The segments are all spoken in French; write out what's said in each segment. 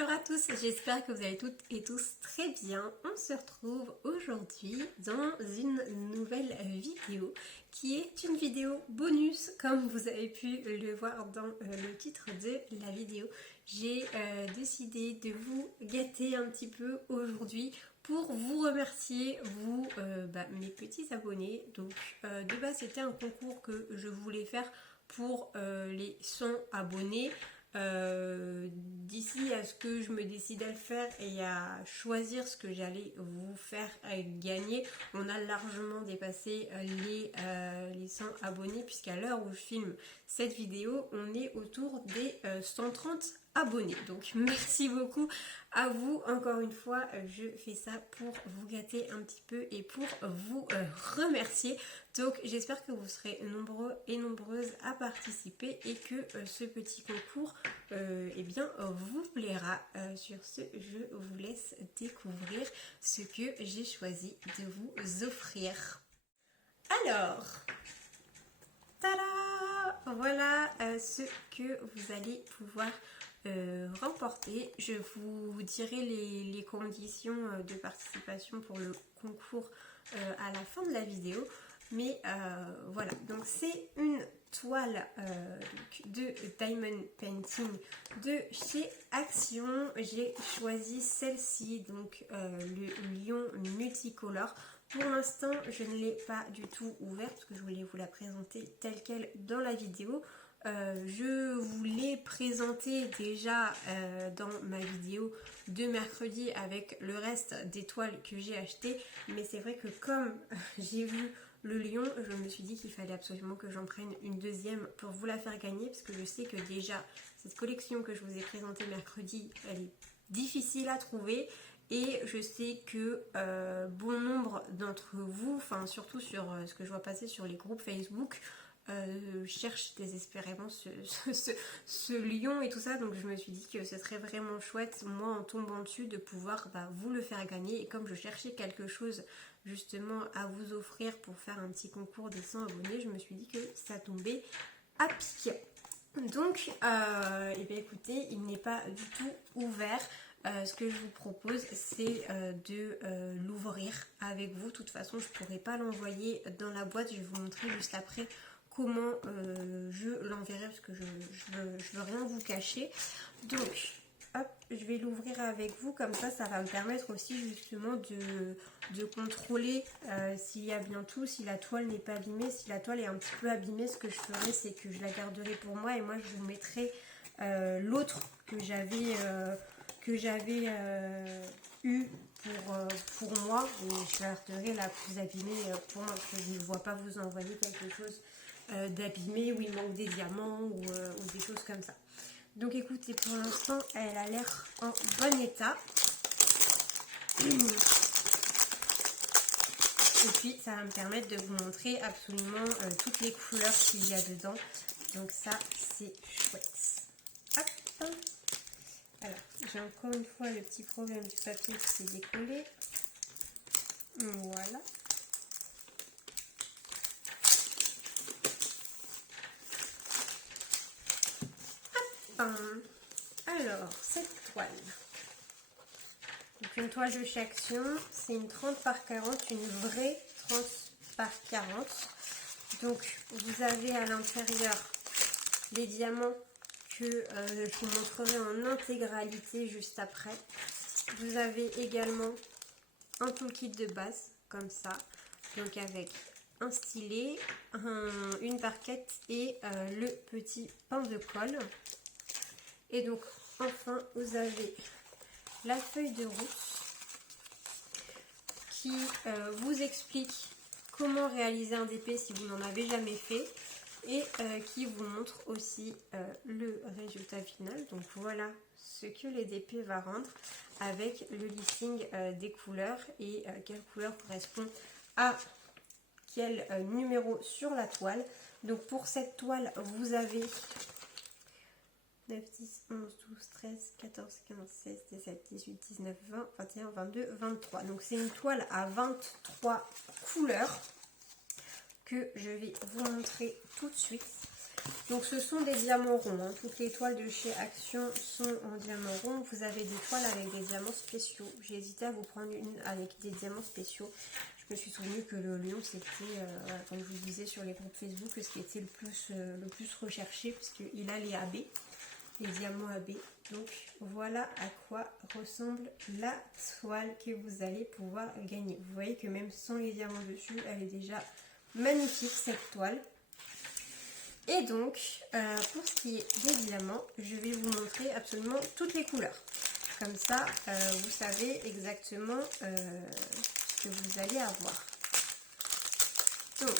Bonjour à tous, j'espère que vous allez toutes et tous très bien. On se retrouve aujourd'hui dans une nouvelle vidéo qui est une vidéo bonus comme vous avez pu le voir dans le titre de la vidéo. J'ai décidé de vous gâter un petit peu aujourd'hui pour vous remercier, vous, mes petits abonnés. Donc de base c'était un concours que je voulais faire pour les 100 abonnés. D'ici à ce que je me décide à le faire et à choisir ce que j'allais vous faire gagner, on a largement dépassé les 100 abonnés, puisqu'à l'heure où je filme cette vidéo on est autour des 130 abonnés. Donc merci beaucoup à vous. Encore une fois, je fais ça pour vous gâter un petit peu et pour vous remercier. Donc j'espère que vous serez nombreux et nombreuses à participer et que ce petit concours vous plaira. Sur ce, je vous laisse découvrir ce que j'ai choisi de vous offrir. Alors, tada! Voilà ce que vous allez pouvoir remporter. Je vous dirai les conditions de participation pour le concours à la fin de la vidéo. Mais voilà, donc c'est une toile de Diamond Painting de chez Action. J'ai choisi celle-ci, donc le lion multicolore. Pour l'instant, je ne l'ai pas du tout ouverte parce que je voulais vous la présenter telle qu'elle dans la vidéo. Je vous l'ai présenté déjà dans ma vidéo de mercredi avec le reste des toiles que j'ai achetées, mais c'est vrai que comme j'ai vu le lion, je me suis dit qu'il fallait absolument que j'en prenne une deuxième pour vous la faire gagner, parce que je sais que déjà cette collection que je vous ai présentée mercredi, elle est difficile à trouver. Et je sais que bon nombre d'entre vous, enfin surtout sur ce que je vois passer sur les groupes Facebook, cherche désespérément ce lion et tout ça. Donc je me suis dit que ce serait vraiment chouette, moi en tombant dessus, de pouvoir vous le faire gagner. Et comme je cherchais quelque chose justement à vous offrir pour faire un petit concours des 100 abonnés, je me suis dit que ça tombait à pic. Donc écoutez, il n'est pas du tout ouvert. Ce que je vous propose, c'est de l'ouvrir avec vous. De toute façon, je ne pourrai pas l'envoyer dans la boîte. Je vais vous montrer juste après comment je l'enverrai, parce que je veux rien vous cacher. Donc hop, je vais l'ouvrir avec vous, comme ça va me permettre aussi justement de contrôler s'il y a bien tout, si la toile n'est pas abîmée. Si la toile est un petit peu abîmée, ce que je ferai, c'est que je la garderai pour moi, et moi je vous mettrai l'autre que j'avais eu pour moi, et je garderai la plus abîmée pour moi, parce que je ne vois pas vous envoyer quelque chose d'abîmé où il manque des diamants ou des choses comme ça. Donc écoutez, pour l'instant elle a l'air en bon état, et puis ça va me permettre de vous montrer absolument toutes les couleurs qu'il y a dedans. Donc ça c'est chouette. Hop. Alors, j'ai encore une fois le petit problème du papier qui s'est décollé. Voilà. Hop. Alors, cette toile. Donc, une toile de chez Action. C'est une 30 par 40, une vraie 30 par 40. Donc, vous avez à l'intérieur les diamants que je vous montrerai en intégralité juste après. Vous avez également un toolkit de base comme ça, donc avec un stylet, une barquette et le petit pain de colle. Et donc enfin vous avez la feuille de route qui vous explique comment réaliser un DP si vous n'en avez jamais fait, et qui vous montre aussi le résultat final. Donc voilà ce que les DP va rendre, avec le listing des couleurs et quelle couleur correspond à quel numéro sur la toile. Donc pour cette toile vous avez 9, 10, 11, 12, 13, 14, 15, 16, 17, 18, 19, 20, 21, 22, 23. Donc c'est une toile à 23 couleurs que je vais vous montrer tout de suite. Donc ce sont des diamants ronds, hein. Toutes les toiles de chez Action sont en diamant rond. Vous avez des toiles avec des diamants spéciaux. J'ai hésité à vous prendre une avec des diamants spéciaux. Je me suis souvenu que le lion c'était, comme je vous disais sur les groupes Facebook, ce qui était le plus recherché, puisqu'il a les AB, les diamants AB. Donc voilà à quoi ressemble la toile que vous allez pouvoir gagner. Vous voyez que même sans les diamants dessus, elle est déjà magnifique cette toile. Et donc, pour ce qui est des diamants, je vais vous montrer absolument toutes les couleurs. Comme ça, vous savez exactement ce que vous allez avoir. Donc,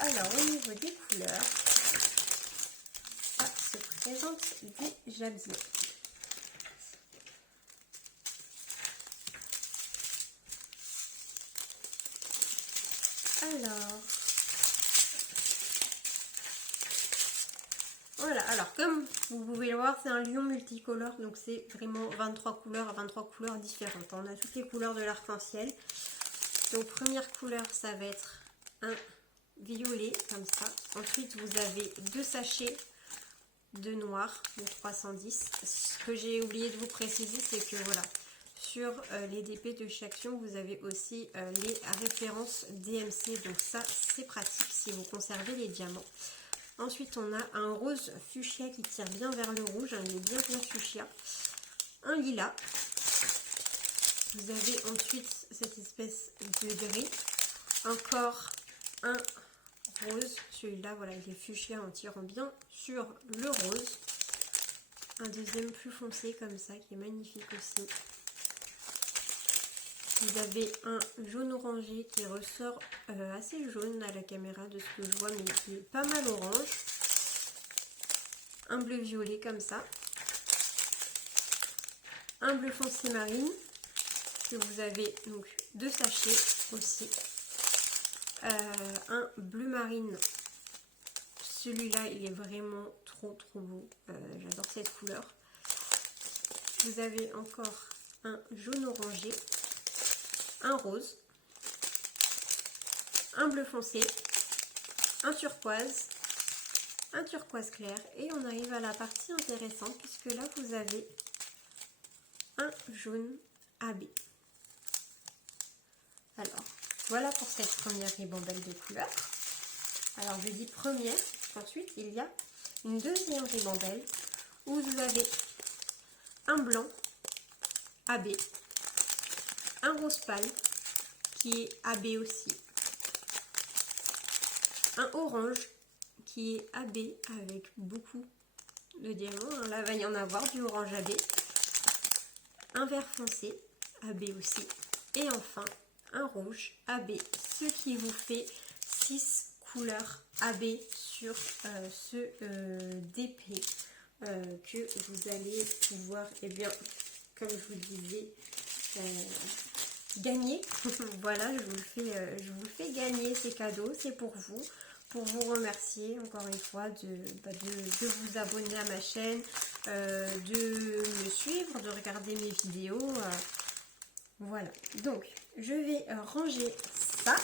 alors, au niveau des couleurs, ça se présente déjà bien. Alors, voilà, alors comme vous pouvez le voir, c'est un lion multicolore, donc c'est vraiment 23 couleurs différentes. On a toutes les couleurs de l'arc-en-ciel. Donc première couleur, ça va être un violet, comme ça. Ensuite, vous avez 2 sachets de noir, de 310. Ce que j'ai oublié de vous préciser, c'est que voilà, sur les DP de chez Action, vous avez aussi les références DMC. Donc ça, c'est pratique si vous conservez les diamants. Ensuite, on a un rose fuchsia qui tire bien vers le rouge. Hein, il est bien fuchsia. Un lilas. Vous avez ensuite cette espèce de gris. Encore un rose. Celui-là, voilà, il est fuchsia en tirant bien sur le rose. Un deuxième plus foncé comme ça, qui est magnifique aussi. Vous avez un jaune orangé qui ressort assez jaune à la caméra de ce que je vois, mais qui est pas mal orange. Un bleu violet comme ça. Un bleu foncé marine, que vous avez donc 2 sachets aussi. Un bleu marine. Celui-là, il est vraiment trop beau. J'adore cette couleur. Vous avez encore un jaune orangé. Un rose, un bleu foncé, un turquoise clair, et on arrive à la partie intéressante puisque là vous avez un jaune AB. Alors voilà pour cette première ribambelle de couleurs. Alors je dis première, ensuite il y a une deuxième ribambelle où vous avez un blanc AB, un rose pâle qui est AB aussi, un orange qui est AB avec beaucoup de diamants, là il va y en avoir du orange AB, un vert foncé AB aussi, et enfin un rouge AB, ce qui vous fait 6 couleurs AB sur ce DP que vous allez pouvoir, eh bien, comme je vous le disais, gagner. Voilà, je vous le fais gagner ces cadeaux, c'est pour vous remercier encore une fois de vous abonner à ma chaîne, de me suivre, de regarder mes vidéos. Voilà, donc je vais ranger ça.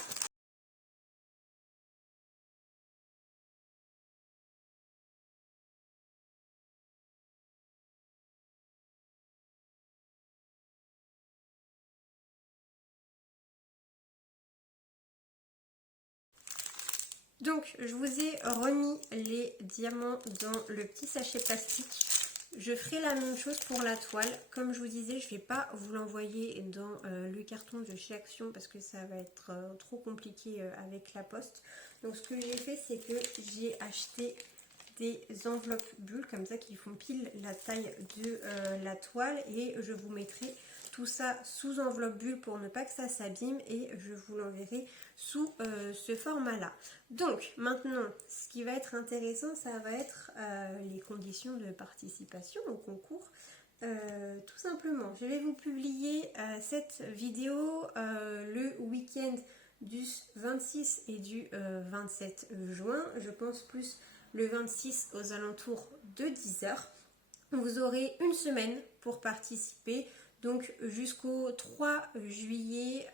Donc, je vous ai remis les diamants dans le petit sachet plastique. Je ferai la même chose pour la toile. Comme je vous disais, je ne vais pas vous l'envoyer dans le carton de chez Action parce que ça va être trop compliqué avec la poste. Donc, ce que j'ai fait, c'est que j'ai acheté des enveloppes bulles comme ça qui font pile la taille de la toile, et je vous mettrai tout ça sous enveloppe bulle pour ne pas que ça s'abîme, et je vous l'enverrai sous ce format là. Donc maintenant, ce qui va être intéressant, ça va être les conditions de participation au concours. Tout simplement, je vais vous publier cette vidéo le week-end du 26 et du 27 juin, je pense plus le 26 aux alentours de 10 h. Vous aurez une semaine pour participer, donc jusqu'au 3 juillet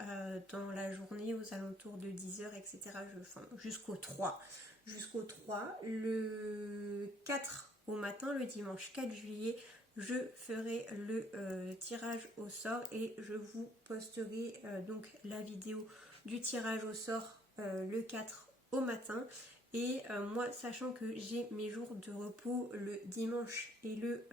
dans la journée aux alentours de 10h, etc. Enfin, jusqu'au 3. Le 4 au matin, le dimanche 4 juillet, je ferai le tirage au sort et je vous posterai donc la vidéo du tirage au sort le 4 au matin. Et moi, sachant que j'ai mes jours de repos le dimanche et le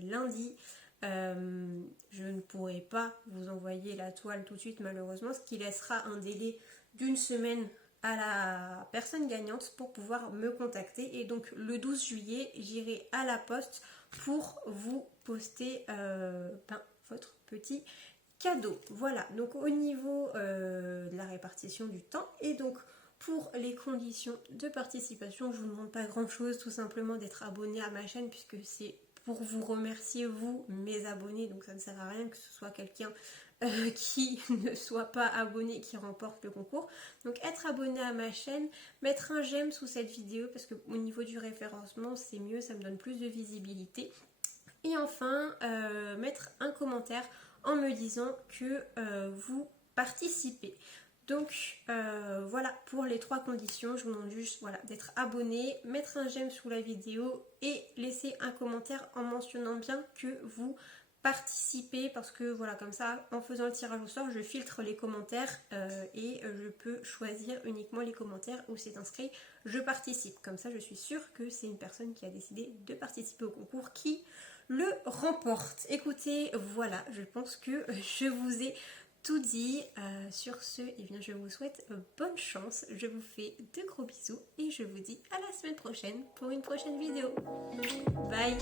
lundi, je ne pourrai pas vous envoyer la toile tout de suite malheureusement, ce qui laissera un délai d'une semaine à la personne gagnante pour pouvoir me contacter. Et donc le 12 juillet, j'irai à la poste pour vous poster votre petit cadeau. Voilà, donc au niveau de la répartition du temps et donc pour les conditions de participation, je ne vous demande pas grand chose, tout simplement d'être abonné à ma chaîne puisque c'est pour vous remercier vous, mes abonnés, donc ça ne sert à rien que ce soit quelqu'un qui ne soit pas abonné qui remporte le concours. Donc être abonné à ma chaîne, mettre un j'aime sous cette vidéo parce que au niveau du référencement c'est mieux, ça me donne plus de visibilité. Et enfin mettre un commentaire en me disant que vous participez. Donc voilà pour les 3 conditions, je vous demande juste d'être abonné, mettre un j'aime sous la vidéo et laisser un commentaire en mentionnant bien que vous participez parce que voilà, comme ça en faisant le tirage au sort je filtre les commentaires et je peux choisir uniquement les commentaires où c'est inscrit je participe. Comme ça je suis sûre que c'est une personne qui a décidé de participer au concours qui le remporte. Écoutez, voilà, je pense que je vous ai tout dit. Sur ce, eh bien, je vous souhaite bonne chance, je vous fais de gros bisous et je vous dis à la semaine prochaine pour une prochaine vidéo. Bye.